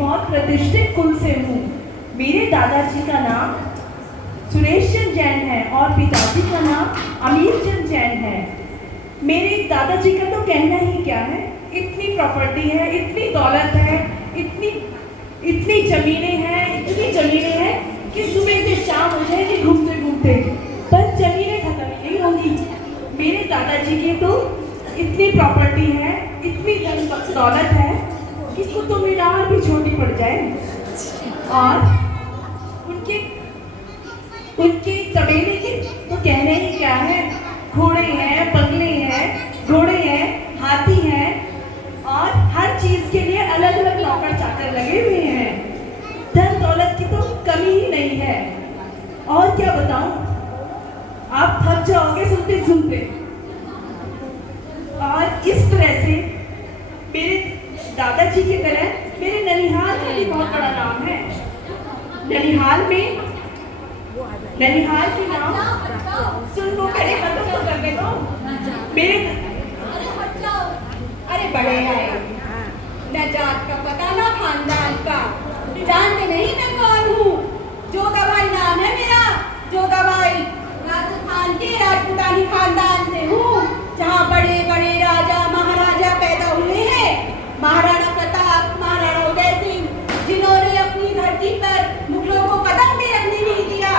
बहुत प्रतिष्ठित कुल से हूँ। मेरे दादाजी का नाम सुरेश चंद जैन है और पिताजी का नाम अमीर चंद जैन है। मेरे दादाजी का तो कहना ही क्या है, इतनी प्रॉपर्टी है, इतनी दौलत है, इतनी ज़मीनें हैं कि सुबह से शाम हो जाएगी घूमते घूमते, पर ज़मीनें खत्म नहीं होंगी। मेरे दादाजी की तो इतनी प्रॉपर्टी है, इतनी दौलत है कि कुतुब मीनार भी छोटी पड़ जाए। और उनके तबेले के तो कहने ही क्या है, घोड़े हैं, बंगले हैं, घोड़े हैं, हाथी हैं और हर चीज के लिए अलग अलग नौकर चाकर लगे हुए हैं। धन दौलत की तो कमी ही नहीं है। और क्या बताऊं, आप थक जाओगे सुनते सुनते। और इस तरह से मेरे दादाजी की तरह मेरे ननिहाल का भी बहुत बड़ा नाम है। ननिहाल के नाम सुन लो, पहले खत्म तो करने दो। मेरे अरे बड़े आए, न जात का पता ना खानदान का, जानते नहीं मैं कौन हूँ। जोगाबाई नाम है मेरा, जोगाबाई। राजस्थान के राजपूतानी खानदान से हूँ, जहाँ बड़े बड़े राजा महाराजा पैदा हुए हैं। महाराणा प्रताप, महाराणा उदय सिंह, जिन्होंने अपनी धरती पर मुगलों को कदम भी रखने नहीं दिया,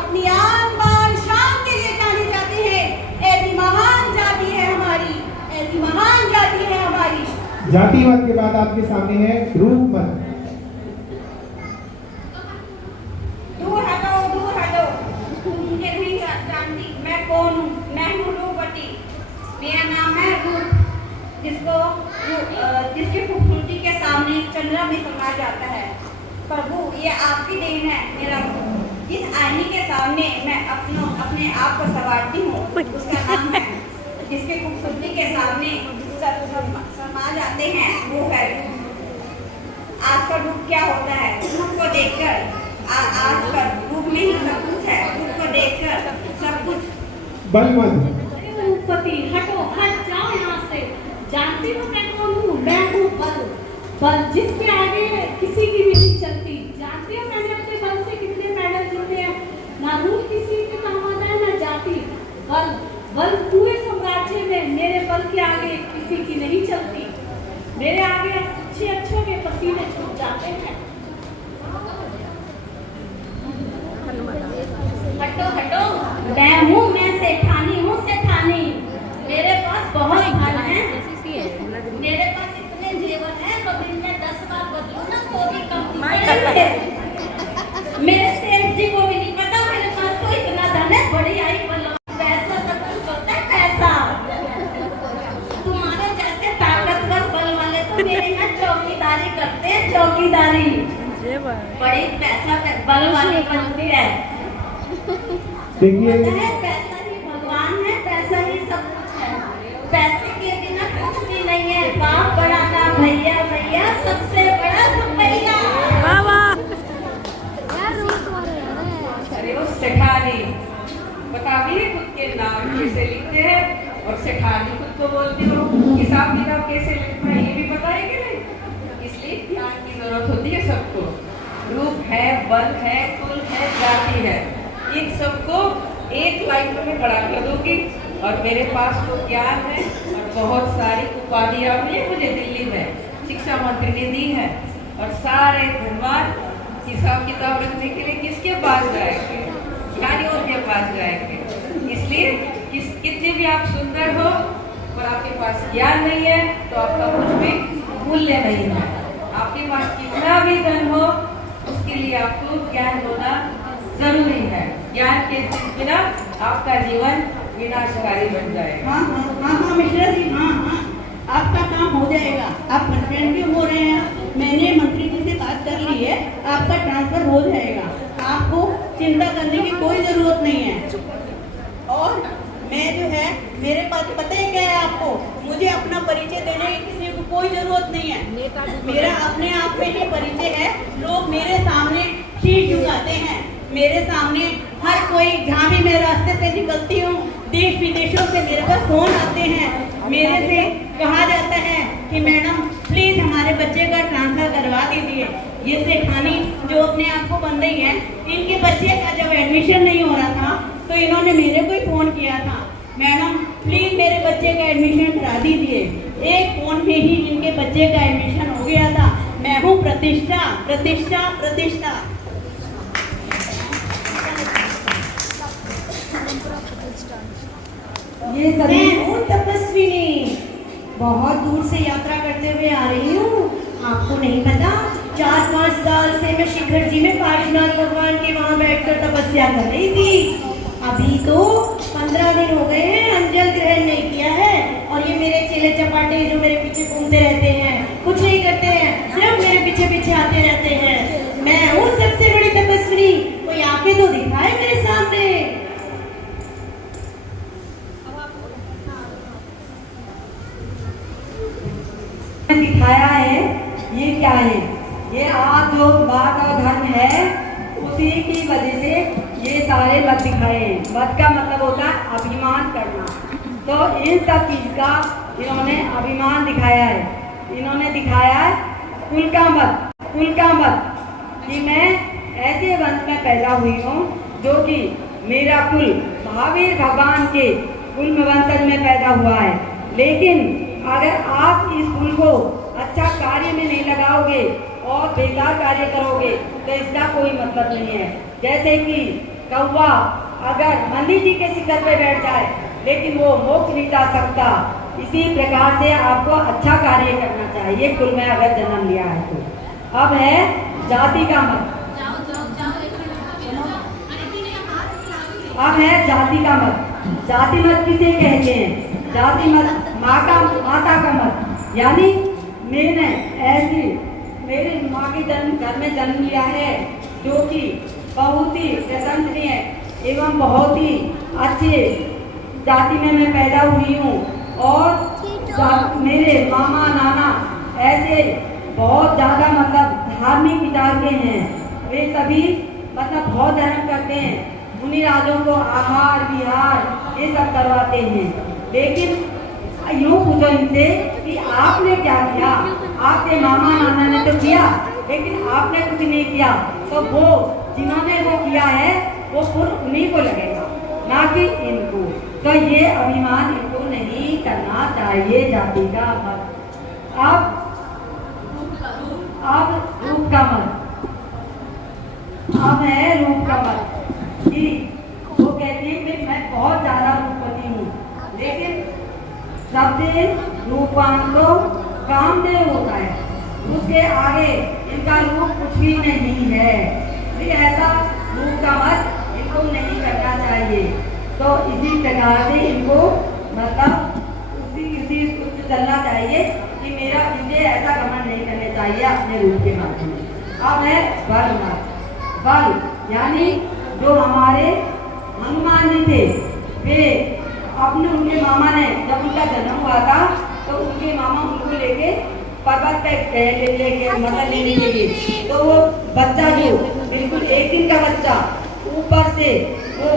अपनी आन बान शान के लिए जाने जाते हैं। ऐसी महान जाति है हमारी, ऐसी महान जाति है हमारी। जातिवाद के बाद आपके सामने है रूपमत। दूर हटो, तुम मुझे नहीं जानती मैं कौन हूँ। मैं हूँ रूपवती, मेरा नाम है रूप, जिसकी खूबसूरती के सामने चंद्रमा भी समा जाता है। प्रभु ये आपकी देन है मेरा रूप। जिस आईने के सामने मैं अपने आप को संवारती हूँ, उसका नाम है, जिसकी खूबसूरती के सामने समा जाते हैं, वो है रूप। आज का रूप क्या होता है, रूप को देखकर आज का रूप में ही सब कुछ है, रूप को देखकर सब कुछ। रूपवती हट जाओ यहाँ से। जानती हो मैं कौन हूँ? मैं हूँ बल, जिसके आगे किसी की भी नहीं चलती। जानती हो मैंने अपने बल से कितने मेडल जीते हैं। ना रूप किसी के काम आता है, ना जाति। बल पूरे साम्राज्य में मेरे बल के आगे किसी की नहीं चलती। मेरे आगे अच्छों के पसीने छूट जाते हैं। हटो, मैं सेठानी हूँ, सेठानी। मेरे पास बहुत धन है, मेरे पास इतने जेवर हैं, तो दिन में 10 बार बदलूं ना तो भी कम नहीं। मेरे सेठ जी को भी नहीं पता मेरे पास तो इतना धन है। बड़ी आई पैसा सब कुछ होता है, पैसा। तुम्हारे जैसे ताकतवर बल वाले तो मेरे यहाँ चौकीदारी करते हैं, चौकीदारी। बड़ी पैसा बल वाली बनती है। देखिए, पैसा ही भगवान है, पैसा ही सब कुछ है। पैसे के बिना कुछ भी नहीं है। बाप बड़ा ना भैया, सबसे बड़ा रुपया। अरे वो सेठानी बताइए खुद के नाम कैसे लिखते हैं, और सेठानी खुद को बोलती हो। हिसाब किताब कैसे लिखना है ये भी बताएंगे नहीं, इसलिए ज्ञान की जरूरत होती है सबको। रूप है, बल है, कुल है, जाति है, इन सबको एक लाइन में पढ़ा कर दूंगी। और मेरे पास तो ज्ञान है और बहुत सारी उपाधियाँ मिली मुझे दिल्ली में, शिक्षा मंत्री ने दी है। और सारे धनवान हिसाब किताब रखने के लिए किसके पास जाएंगे? ज्ञानियों के पास जाएंगे। इसलिए कितने भी आप सुंदर हो और आपके पास ज्ञान नहीं है तो आपका कुछ भी मूल्य नहीं है। आपके पास कितना भी धन हो उसके लिए आपको ज्ञान होना जरूरी है। ज्ञान के बिना आपका जीवन विनाशकारी बन जाएगा। हाँ मिश्रा जी, हाँ आपका काम हो जाएगा। आप प्रेसिडेंट भी हो रहे हैं, मैंने मंत्री जी से बात कर ली है, आपका ट्रांसफर हो जाएगा। आपको चिंता करने की कोई जरूरत नहीं है। और मैं जो है, मेरे पास पता है क्या है आपको, मुझे अपना परिचय देने की किसी को कोई जरूरत नहीं है। मेरा अपने आप में ही परिचय है। लोग मेरे सामने शीश झुकाते हैं, मेरे सामने हर कोई, जहाँ भी मैं रास्ते से निकलती हूँ, देश विदेशों से मेरे पास फोन आते हैं। मेरे से कहा जाता है कि मैडम प्लीज हमारे बच्चे का ट्रांसफर करवा करा दीजिए। ये सेठानी जो अपने आप को बन रही है, इनके बच्चे का जब एडमिशन नहीं हो रहा था तो इन्होंने मेरे को ही फोन किया था, मैडम प्लीज मेरे बच्चे का एडमिशन करा दीजिए। एक फोन में ही इनके बच्चे का एडमिशन हो गया था। मैं हूँ प्रतिष्ठा, प्रतिष्ठा, प्रतिष्ठा। ये सभी हूँ तपस्विनी, बहुत दूर से यात्रा करते हुए आ रही हूँ। आपको नहीं पता, 4-5 साल से मैं शिखर जी में काशीनाथ भगवान के वहाँ बैठकर तपस्या कर रही थी। अभी तो 15 दिन हो गए हैं, अंजल ग्रहण नहीं किया है। और ये मेरे चेले चपाटे जो मेरे पीछे घूमते रहते हैं, कुछ नहीं करते हैं, सिर्फ मेरे पीछे पीछे आते रहते हैं। मैं हूँ सबसे बड़ी तपस्विनी, कोई आके तो दिखाए मेरे सामने। दिखाया है, ये क्या है? ये आज जो माँ का धन है उसी की वजह से ये सारे मत दिखाए हैं। मत का मतलब होता है अभिमान करना। तो इन सब चीज का इन्होंने अभिमान दिखाया है। इन्होंने दिखाया है कुल का मत, कुल का मत कि मैं ऐसे वंश में पैदा हुई हूँ जो कि मेरा कुल महावीर भगवान के कुल में वंशज में पैदा हुआ है। लेकिन अगर आप इस कुल को अच्छा कार्य में नहीं लगाओगे और बेकार कार्य करोगे तो इसका कोई मतलब नहीं है। जैसे कि कौवा अगर मंदिर जी के शिखर पे बैठ जाए लेकिन वो मोक्ष नहीं जा सकता, इसी प्रकार से आपको अच्छा कार्य करना चाहिए कुल में अगर जन्म लिया है तो। अब है जाति का मत। अब है जाति का मत। जाति मत किसे कहते हैं? जाति मत माता का मत, यानी मैंने ऐसी मेरी माँ के घर में जन्म लिया है जो कि बहुत ही प्रशंसनीय एवं बहुत ही अच्छे जाति में मैं पैदा हुई हूँ। और मेरे मामा नाना ऐसे बहुत ज़्यादा मतलब धार्मिक विचार के हैं। वे सभी मतलब बहुत धर्म करते हैं, मुनि राजों को आहार विहार ये सब करवाते हैं। लेकिन यूँ पूछो इनसे कि आपने क्या किया? आपके मामा नाना ने तो किया लेकिन आपने कुछ नहीं किया, तो वो जिन्होंने वो किया है वो पुण्य उन्हीं को लगेगा, ना कि इनको। तो ये अभिमान इनको नहीं करना चाहिए जाति का मत। अब रूप का मत। अब है रूप का मत कि वो कहते हैं कि मैं बहुत ज्यादा रूपवती हूँ, लेकिन सबसे रूपवान तो कामदेव होता है, उसके आगे इनका रूप कुछ भी नहीं है। ऐसा रूप का मत इनको नहीं करना चाहिए। तो इसी प्रकार से इनको मतलब उसी चलना चाहिए कि मेरा मुझे ऐसा घमंड नहीं करने चाहिए अपने रूप के माध्यम में। अब है बल मत। बल यानी जो हमारे हनुमान जी थे, वे अपने उनके मामा ने जब उनका जन्म हुआ था तो उनके मामा उनको लेके पर्वत पे लेके मतलब लेने के लिए, तो वो बच्चा जो बिल्कुल एक दिन का बच्चा ऊपर से वो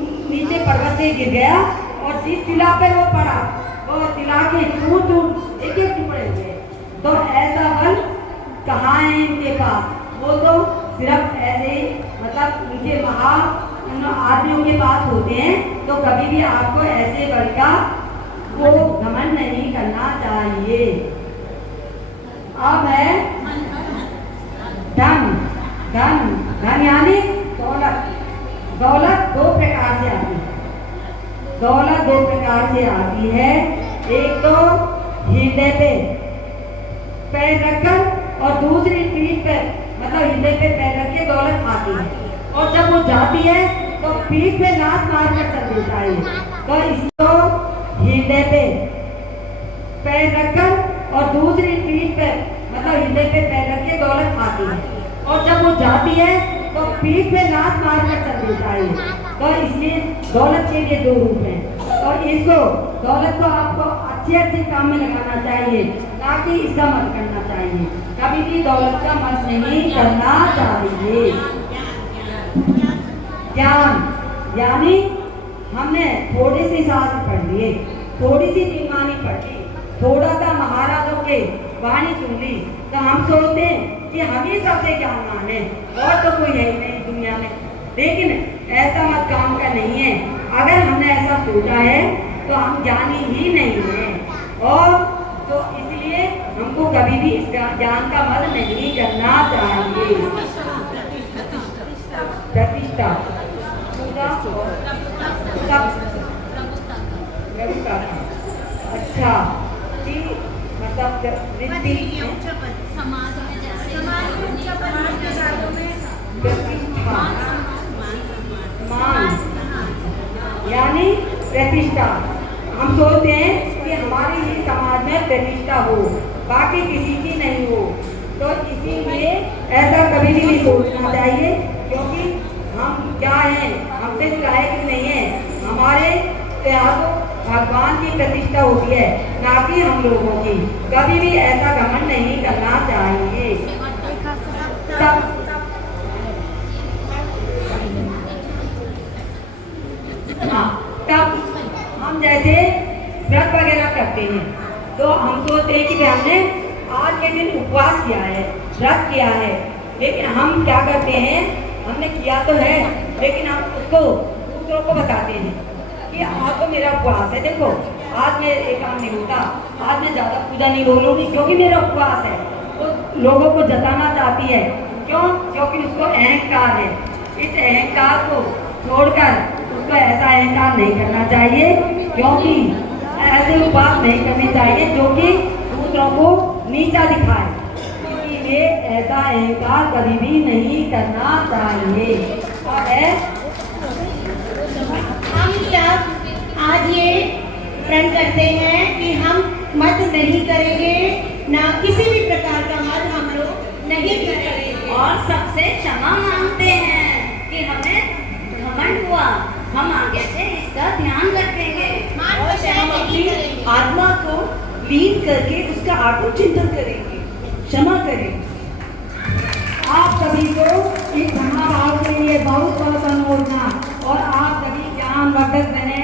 नीचे पर्वत से गिर गया और जिस टिला पे वो पड़ा वो टिला के दूर एक एक टुकड़े हुए। तो ऐसा बल कहाँ है इनके पास? वो तो सिर्फ ऐसे मतलब उनके महा आदमियों के पास होते हैं। तो कभी भी आपको ऐसे बल का वो घमंड नहीं करना चाहिए। अब है धन। धन धन यानी दौलत। दौलत दो प्रकार से आती है। दौलत दो प्रकार से आती है। एक तो हृदय पे पैर रखकर और दूसरी पीठ पे मतलब हृदय पे पैर रख के दौलत आती है। और जब वो जाती है तो पीठ पे लात मार कर चल देता है। तो इसको हृदय पे पैर रखकर और दूसरी पीठ पे मतलब हृदय पे पैर रख के दौलत आती है। और जब वो जाती है तो पीठ पे लात मार कर चल देता है। तो इसलिए दौलत के लिए दो रूप हैं। और इसको दौलत को आपको अच्छे अच्छे काम में लगाना चाहिए, ना कि इसका मत करना चाहिए। कभी भी दौलत का मत नहीं करना चाहिए। ज्ञान यानी हमने थोड़े से शास्त्र पढ़ लिए, थोड़ी सी दीवानी पढ़ ली, थोड़ा सा महाराजों के वाणी सुन ली तो हम सोचते हैं कि हम ही सबसे ज्ञानवान है और तो कोई है ही नहीं दुनिया में। लेकिन ऐसा मत काम का नहीं है। अगर हमने ऐसा सोचा है तो हम ज्ञानी ही नहीं है, और तो इसलिए हमको कभी भी इस ज्ञान का मद नहीं करना चाहिए। प्रतिष्ठा पूजा अच्छा जी, मतलब प्रतिष्ठा मान यानी प्रतिष्ठा। हम सोचते हैं कि हमारी ही समाज में प्रतिष्ठा हो, बाकी किसी की नहीं हो। तो इसीलिए ऐसा कभी भी नहीं सोचना चाहिए, क्योंकि हम क्या हैं, हमसे लायक नहीं है। हमारे यहाँ तो भगवान की प्रतिष्ठा होती है, ना कि हम लोगों की। कभी भी ऐसा घमंड नहीं करना चाहिए। तब हम जैसे व्रत वगैरह करते हैं तो हम सोचते हैं कि हमने आज के दिन उपवास किया है, व्रत किया है, लेकिन हम क्या करते हैं, हमने किया तो है लेकिन हम उसको दूसरों को बताते हैं कि आज तो मेरा उपवास है, देखो आज मैं एक काम नहीं होता, आज मैं ज़्यादा पूजा नहीं बोलूँगी क्योंकि मेरा उपवास है। तो लोगों को जताना चाहती है, क्यों? क्योंकि उसको अहंकार है। इस अहंकार को छोड़कर उसको ऐसा अहंकार नहीं करना चाहिए, क्योंकि ऐसे उपवास नहीं करने चाहिए जो कि दूसरों को नीचा दिखाए। इसलिए ऐसा अहंकार कभी भी नहीं करना चाहिए। और है हम सब आज ये प्रण करते हैं कि हम मत नहीं करेंगे, ना किसी भी प्रकार का मत हम लोग नहीं करेंगे, और सबसे क्षमा मांगते हैं कि हमें घमंड हुआ, हम आगे से इसका ध्यान रखेंगे और हम अपनी आत्मा को लीन करके उसका आत्मचिंतन करेंगे, क्षमा करेंगे। आप सभी को इस महाभाव के लिए बहुत बहुत अनुमोदना, और आप सभी ज्ञानवर्धक बने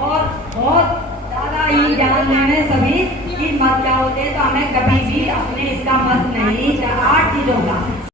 और बहुत ज़्यादा ही ज्ञान लेने सभी की मत क्या होते, तो हमें कभी भी अपने इसका मत नहीं 8 चीज़ों का